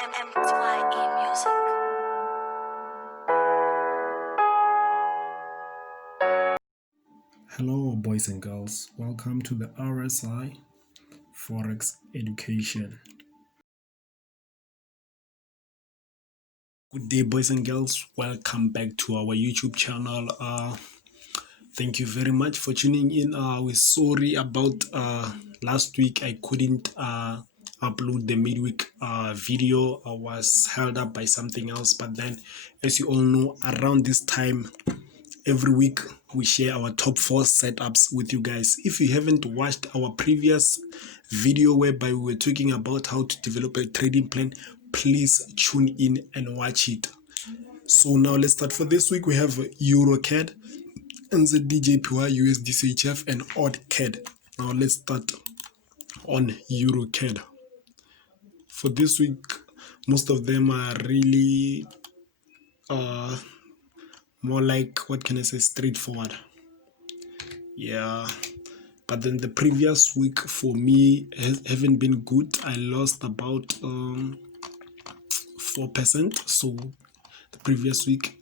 Music. Hello boys and girls, welcome to the RSI Forex Education. Good day boys and girls, welcome back to our YouTube channel. Thank you very much for tuning in. We're sorry about last week I couldn't upload the midweek video. I was held up by something else, but then as you all know, around this time every week we share our top 4 setups with you guys. If you haven't watched our previous video whereby we were talking about how to develop a trading plan, please tune in and watch it. So now let's start. For this week we have EURCAD, NZDJPY, USDCHF and AUDCAD. Now let's start on EURCAD. For this week most of them are really more like, what can I say, straightforward. Yeah, but then the previous week for me haven't been good. I lost about 4%, so the previous week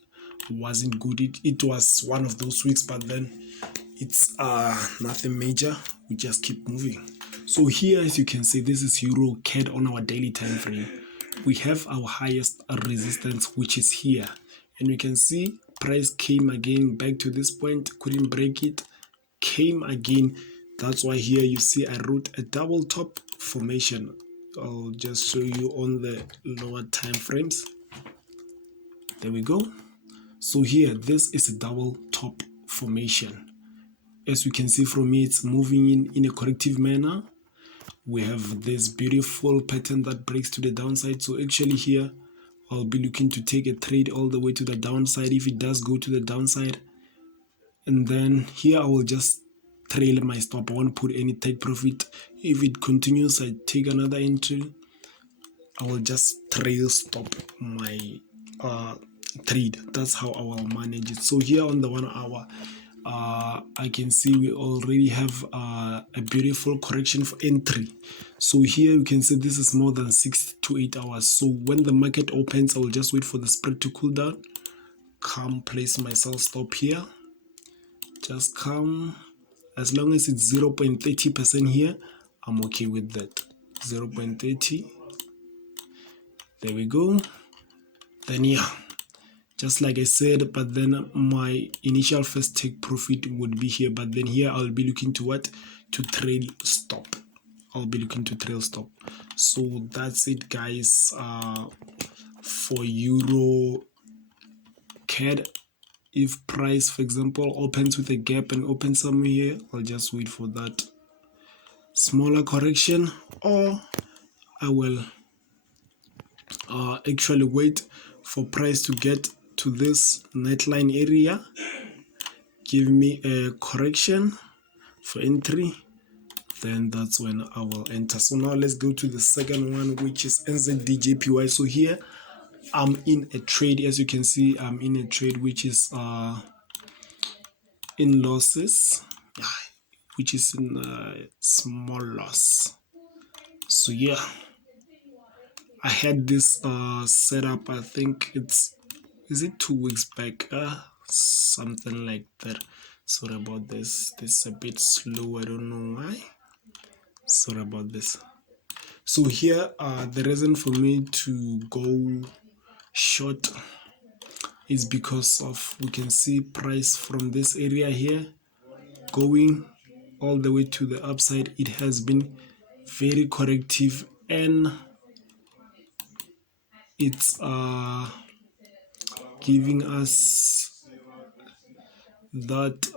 wasn't good. It was one of those weeks, but then it's nothing major. We just keep moving. So here, as you can see, this is EURCAD on our daily time frame. We have our highest resistance, which is here, and we can see price came again back to this point, couldn't break it, came again. That's why here you see I wrote a double top formation. I'll just show you on the lower time frames. There we go. So here, this is a double top formation. As you can see from me, it's moving in a corrective manner. We have this beautiful pattern that breaks to the downside. So actually here I'll be looking to take a trade all the way to the downside if it does go to the downside, and then here I will just trail my stop. I won't put any take profit. If it continues, I take another entry. I will just trail stop my trade. That's how I will manage it. So here on the 1 hour, I can see we already have a beautiful correction for entry. So here you can see this is more than 6 to 8 hours. So when the market opens, I will just wait for the spread to cool down, come place my sell stop here, just come. As long as it's 0.30% here, I'm okay with that. 0.30. There we go. Then yeah, just like I said, but then my initial first take profit would be here, but then here I'll be looking to what? To trail stop. I'll be looking to trail stop. So that's it, guys, for EURCAD. If price, for example, opens with a gap and opens somewhere here, I'll just wait for that smaller correction, or I will actually wait for price to get to this neckline area, give me a correction for entry, then that's when I will enter. So now let's go to the second one, which is NZDJPY. So here I'm in a trade. As you can see, I'm in a trade which is in losses, which is in small loss. So yeah, I had this setup, I think is it 2 weeks back, something like that. Sorry about this is a bit slow, I don't know why. Sorry about this. So here the reason for me to go short is because of, we can see price from this area here going all the way to the upside. It has been very corrective, and it's giving us that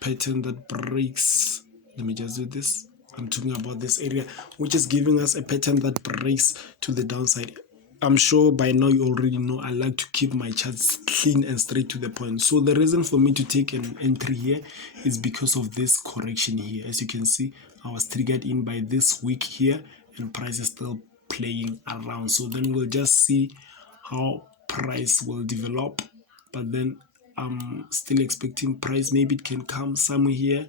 pattern that breaks. Let me just do this. I'm talking about this area, which is giving us a pattern that breaks to the downside. I'm sure by now you already know I like to keep my charts clean and straight to the point. So the reason for me to take an entry here is because of this correction here. As you can see, I was triggered in by this week here, and price is still playing around. So then we'll just see how price will develop, but then I'm still expecting price, maybe it can come somewhere here.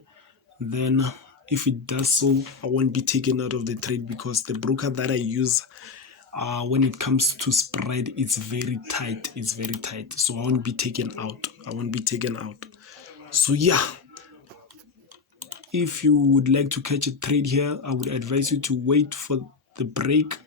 Then if it does so, I won't be taken out of the trade, because the broker that I use when it comes to spread, it's very tight. It's very tight. So I won't be taken out. So yeah, if you would like to catch a trade here, I would advise you to wait for the break.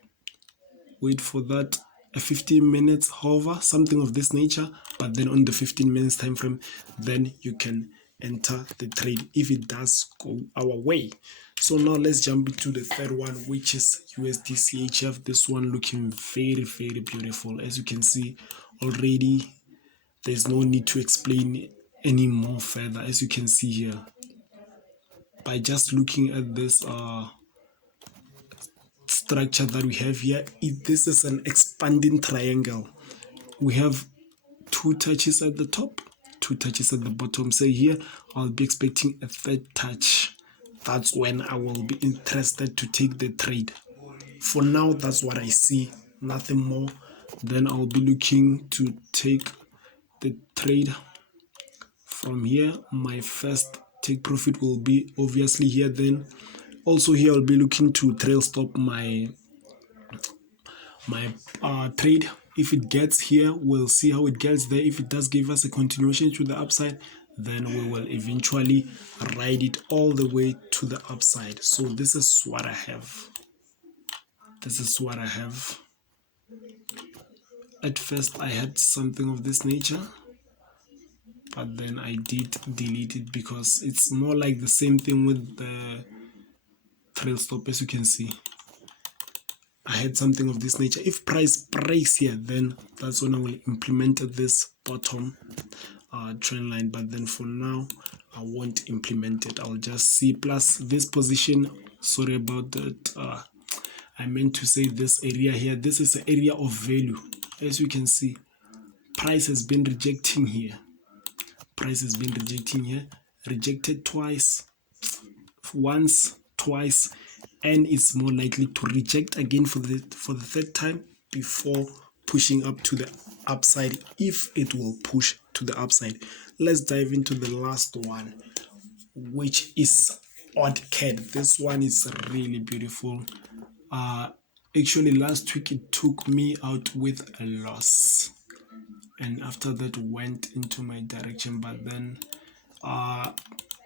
Wait for that 15 minutes hover, something of this nature, but then on the 15 minutes time frame, then you can enter the trade if it does go our way. So now let's jump into the third one, which is USDCHF. This one looking very, very beautiful. As you can see already, there's no need to explain any more further. As you can see here, by just looking at this structure that we have here, this is an expanding triangle. We have 2 touches at the top, 2 touches at the bottom. So here I'll be expecting a 3rd touch. That's when I will be interested to take the trade. For now, that's what I see, nothing more. Then I'll be looking to take the trade from here. My first take profit will be obviously here. Then also here I'll be looking to trail stop my trade. If it gets here, we'll see how it gets there. If it does give us a continuation to the upside, then we will eventually ride it all the way to the upside. So this is what I have. At first I had something of this nature, but then I did delete it because it's more like the same thing with the trail stop. As you can see, I had something of this nature. If price breaks here, then that's when I will implement this bottom trend line, but then for now I won't implement it. I'll just see. Plus this position, sorry about that, I meant to say this area here, this is the area of value. As you can see, price has been rejecting here, rejected twice, once, twice, and it's more likely to reject again for the 3rd time before pushing up to the upside, if it will push to the upside. Let's dive into the last one, which is AUDCAD. This one is really beautiful. Actually last week it took me out with a loss, and after that went into my direction, but then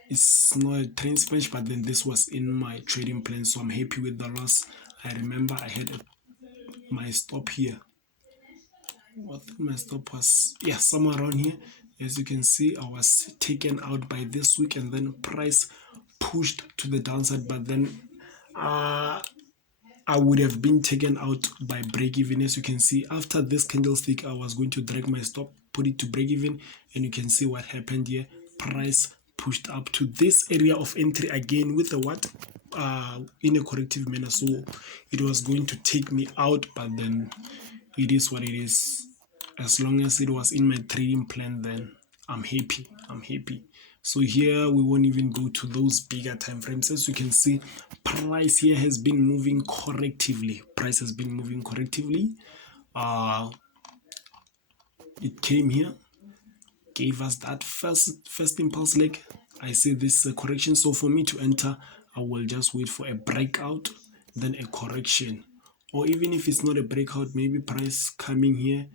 it's not a trend smash, but then this was in my trading plan, so I'm happy with the loss. I remember I had my stop here. I think my stop was somewhere around here. As you can see, I was taken out by this week, and then price pushed to the downside, but then I would have been taken out by break even. As you can see, after this candlestick, I was going to drag my stop, put it to break even, and you can see what happened here. Price pushed up to this area of entry again with a in a corrective manner. So it was going to take me out, but then it is what it is. As long as it was in my trading plan, then I'm happy. So here we won't even go to those bigger time frames. As you can see, price here has been moving correctively. It came here, gave us that first impulse leg. I say this is a correction, so for me to enter, I will just wait for a breakout, then a correction, or even if it's not a breakout, maybe price coming here,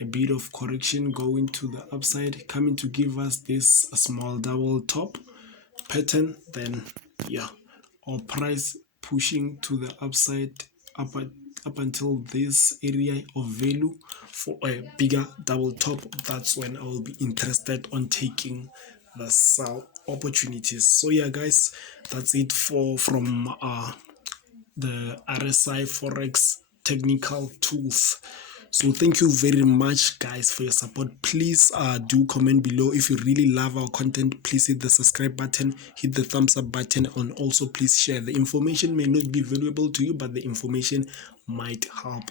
a bit of correction going to the upside, coming to give us this small double top pattern, then or price pushing to the upside up until this area of value for a bigger double top. That's when I will be interested on taking the sell opportunities. So yeah guys, that's it from the RSI Forex technical tools. So thank you very much guys for your support. Please do comment below. If you really love our content, please hit the subscribe button, hit the thumbs up button, and also please share. The information may not be valuable to you, but the information might help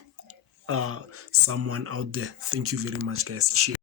someone out there. Thank you very much guys. Cheers.